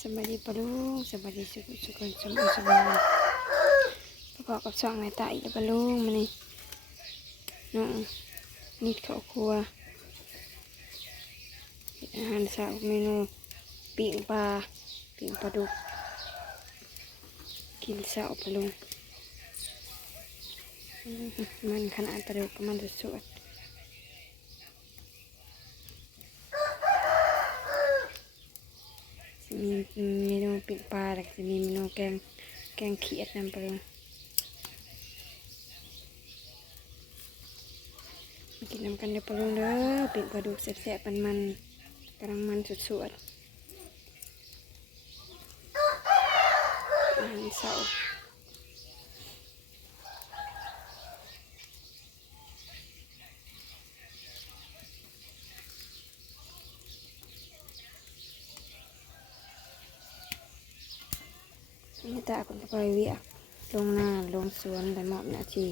สวัสดีปะลุงสวัสดีสุขสุขคนสมบูรณ์สบูรณ์ประกอบกับช่องในตาอีกปะลุงมานี่น้องนิดเข้าครัวอาหารเช้าเมนูปิ้งปลาปิ้งปลาดุก กินเช้าปะลุงมันขนาดปลาดุกก็มันสดๆ จะ มีเมนูปิ้งปลาแล้วก็จะมีเมนูแกงแกงเขียดนำไปเลยกินน้ำกันเดี๋ยวปลงเด้อปิ้งปลาดุกแซ่บๆมันๆกำลังมันสุดๆอาหารเช้า นี่ตาคนก็ไปเวียลงหน้าลงสวนแต่หมอบหน้าที่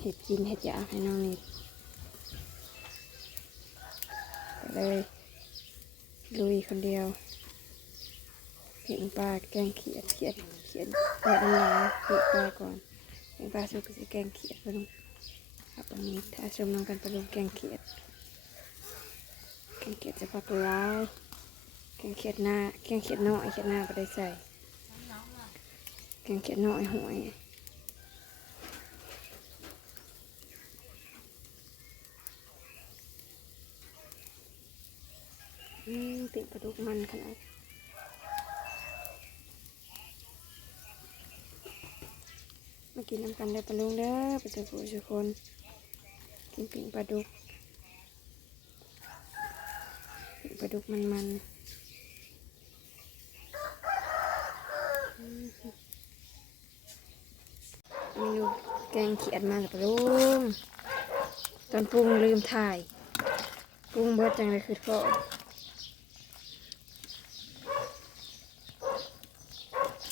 เห็ดกินเห็ดยาให้น้องนิดก็เลยลุยคนเดียวเห็นปลาแกงเขียดเขียดเขียดแดดน้ำลายเห็ดปลาก่อนเห็นปลาสุกก็จะแกงเขียดไปลงครับวันนี้ถ้าชมน้องกันไปลงแกงเขียดแกงเขียดจะพักร้ายแกงเขียดหน้าแกงเขียดน้อยเขียดหน้าก็ได้ใส่ แกงเขียดน้อยหวยอืมติดปลาดุกมันขนาดมากินน้ำกันเด้ปลาลุงเด้อปลาเจ้าผู้ทุกคนกินปิ่งปลาดุกปิ่งปลาดุกมันมันๆ เมนู แกงเขียดมากับลุงตอนปรุงลืมถ่ายปรุงเบิดจังเลยคือพ่อ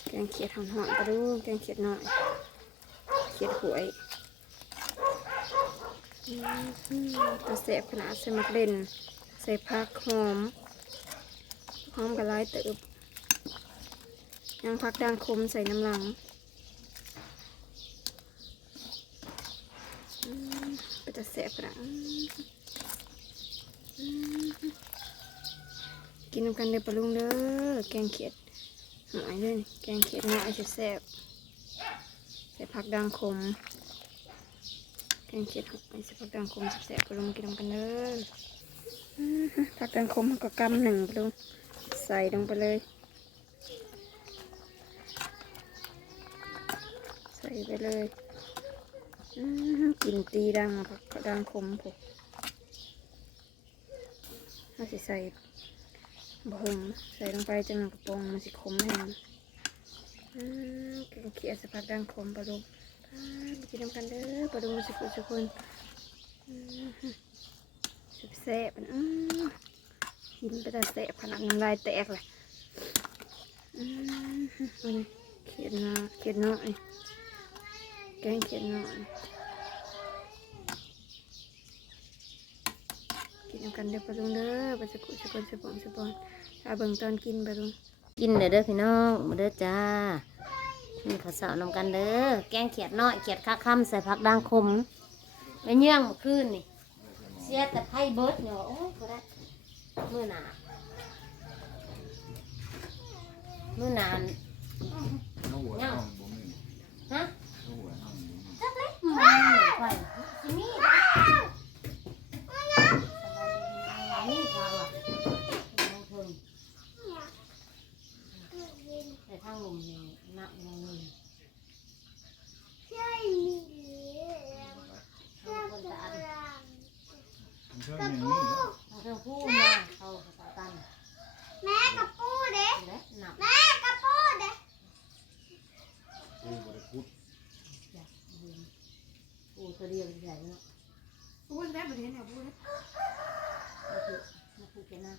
แกงเขียดหอมๆปลาลุงแกงเขียดหน่อย เขียดหวยตัวเสบขนาดใส่มักเด่น ใส่ผักหอมหอมกระไรเติบยังผักด่างคมใส่น้ำหลัง อืมไป จะแสบกระกินนำกันเด้อปลาลุงเด้อแกงเขียดหอยเลยแกงเขียดง่ายจะแสบใส่ผักดังคมแกงเขียดหอยใส่ผักดังคมแสบปลาลุงกินนำกันเด้อผักดังคมก็กำหนึ่งปลาลุงใส่ลงไปเลยใส่ไปเลย กลินตีดังอะผักดังคมผมเราสิใส่บะหงใส่ลงไปจนกระปองมันสิขมแห้งอื้อแกงเขียสะพักดังคมปลาดุกไปกินน้ำกันเด้อปลาดุกมันสิกุทุกคนสุดแซ่บอันอื้อกินไปแต่แซ่บขนาดน้ำลายแตกเลยอื้อหือมันเขียนาเขียดน้อย แกงเขียดหน่อยกินนำกันเด้อปลาลุงเด้อปลาสกุสกุลสปองสปองถ้าเบิ่งตอนกินปลาลุงกินเด้อเด้อพี่น้องมาเด้อจ้านี่ข้าวสาวนำกันเด้อแกงเขียดน้อยเขียดข้าค่ำใส่ผักดางขมไปเยื่องมื่อคืนนี่เสียแต่ไพ่เบิดเนี่ยโอ้ยก็ได้เมื่อหนามื่อนานยังฮะจักเล็กมันไปสิมีนี่ค่ะว่ะลงทุน แต่ทางลมนี่หนักแน่นี่ทางคนจะอัน ทางเธอพูดมาเขาตาตันแม่กับปูเด้และหนักแม่กับปูเด้อยากยืนปูตัวเดียวใหญ่เนาะพูดได้ประเด็นเนี่ยพูดมาผูกมาผูกแกนะ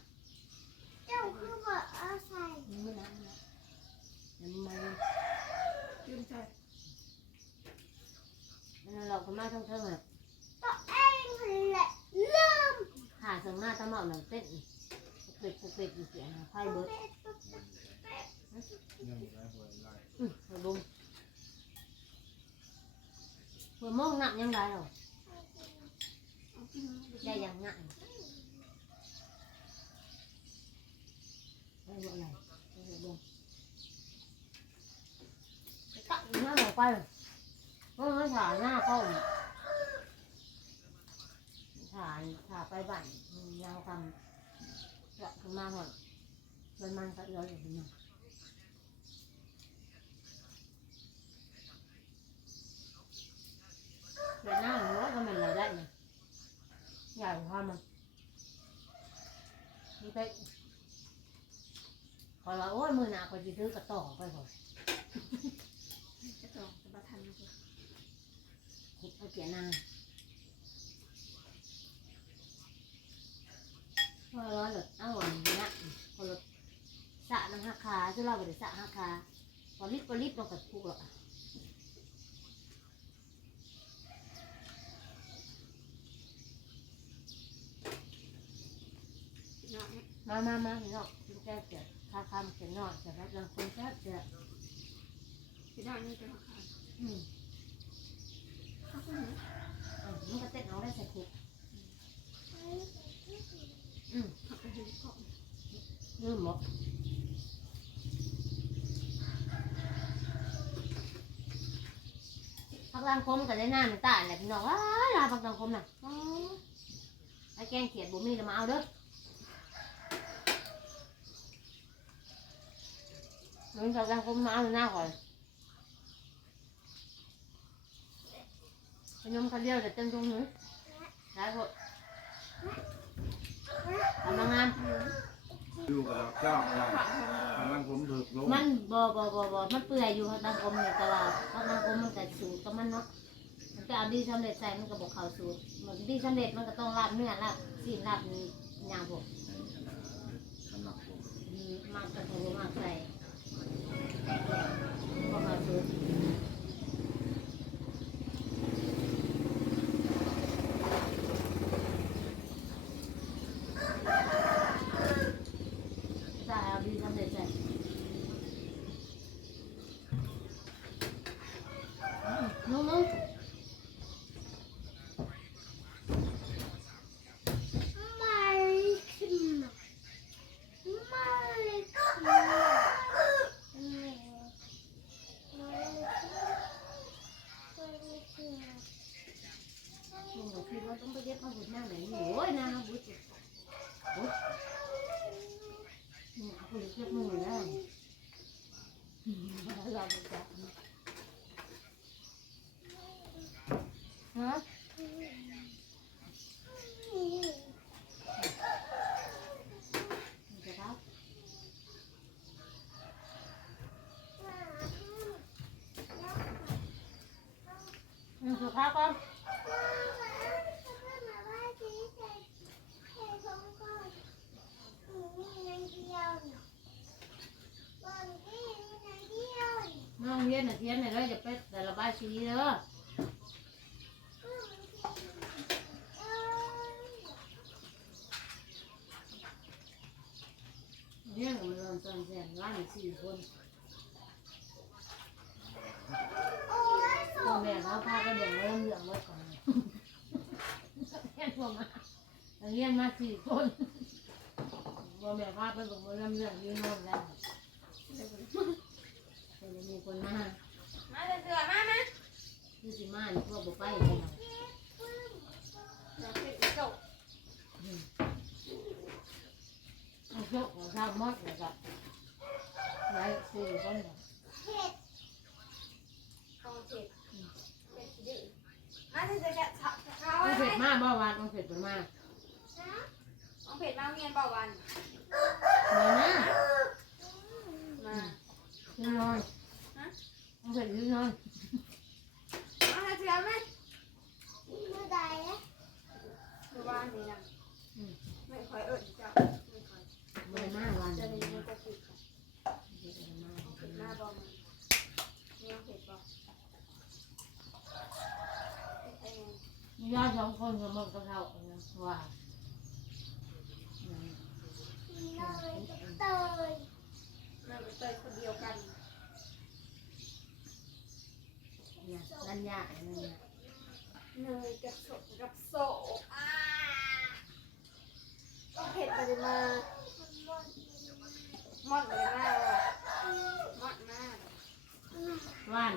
เจ้าคือบอกเอาใส่มันไม่นักนะเดี๋ยวมันมาเลยยืมใจแล้วเราก็มาท่องเที่ยวแบบ ตัวเองแหละลืม ขาเสริมหน้าตะเหมาหนังเต้นปุกเป็ดปุกเป็ดอยู่เสียงไพ่เบิร์ดเป็ดอืมไปบุ้มเมื่อมองหนักยังไงหรอได้ยังง่ายได้หมดเลยได้หมดบุ้มตัดหน้าออกไปเมื่อไม่ถ่ายหน้าก็ ถ่ายถ่ายไปบ้านยาวทำจะขึ้นมาหมดมันมันก็เยอะอยู่นี่เดี๋ยวหน้าหัวก็มันเลยได้เนี่ยใหญ่พอมันนี่ไปพอเราโอ้ยมือหนาคอยจะซื้อกระต่อไปก่อนจะต้องจะมาทันเลยคุดเอาเกียหน้า พอร้อนเลยเอาอันนี้นะพอเราสะน้ำหักขาซึ่งเราไปสะหักขาพอลิบพอลิบลงกับคุกหรอกเนาะมามามาพี่น้องกินแก้เสียข้าคำเสียหน่อยเสียรับรางคนแก้เสียพี่น้องนี่เป็นราคาอืมข้าวคนนี้อะมันก็เต้นเอาได้ใส่คุกอืม ขับไปถึงเกาะ ลืมบอกพักรางคมกับได้หน้ามันตาแหละพี่น้องว้าลาพักรางคมน่ะอ๋อไอ้แกงเขียดบุมีจะมาเอาเด้อมันพักรางคมมาเอาหน้าก่อนพยมเขาเดียวจะเต็มตรงนี้ได้หมดทำงาน อยู่กับเจ้าได้กำลังผมถึกลงมันบ่บ่บ่บ่มันเปื่อยอยู่ทางกรมเนี่ยแต่ว่าทางกรมมันแต่สูตรก็มันเนาะมันก็เอาดีสำเร็จใส่มันก็บอกเขาสูตรมันดีสำเร็จมันก็ต้องราบเนื้อราบซีนราบนี้ยางพวกสำหรับผมอืมมากกระโถมากใส่บอกเขาสูตรจะเอาดีสำเร็จใส่อืมนุ่มๆ ไม่ขึ้นมาไม่ขึ้นมาไม่ขึ้นมา ลุงบอกพี่ว่าต้องไปเย็บผ้าหุ่นหน้าไหนโอ้ยหน้าบุ้ยโอ้ยเนี่ยเอาไปเย็บมือแล้วเราไปจับ ฮะจะรับอืมสุภาพก่อนน้องเรียนน่ะเทียนน่ะเลยจะไปแต่ละบ้านชีเด้อ เรียนกับมันรอนตอนแสนล้านสี่คนพ่อแม่เขาพาไปเบิ่งเริ่มเหลืองไว้ก่อนเรียนพ่อมาเรียนมาสี่คนพ่อแม่พาไปเบิ่งเริ่มเหลืองอยืนนอนแล้วจะมีคนมามาเสือมามาคือสิมานี่พวกบ่ไปเลยนะ เราเก็บโจก เอาเจ้าของทางมดเลยก็ไว้สี่คนน่ะกองเจ็บเจ็บดื้อมาเอแกะเขามันเผ็ดมากบ่วานมันเผ็ดมาก น้องเผ็ดมาเงียนเบาวัน มีญาติสองคนกัมันกับเรากันี่ยว่าเลยกับเตยเราไปเตยคนเดียวกันเนี่ยนั่นยากนั่ยกเลยกับโศกกับโศกอ่ต้องเผ็ดไปเลยมาหมดเลยมากหมดมากว่าน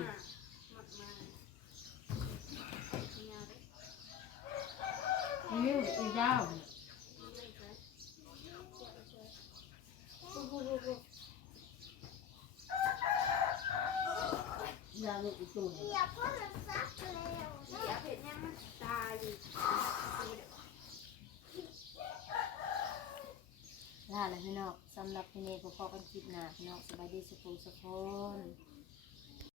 ยาวอีกตัวอย่าพูดสักแล้วเสียเผ็ดเนี่ยมันตายอยู่ลาแล้วพี่น้องสำหรับพี่เนี่พอๆกันคลิปหน้าพี่น้องสบายดีสุขสุขคน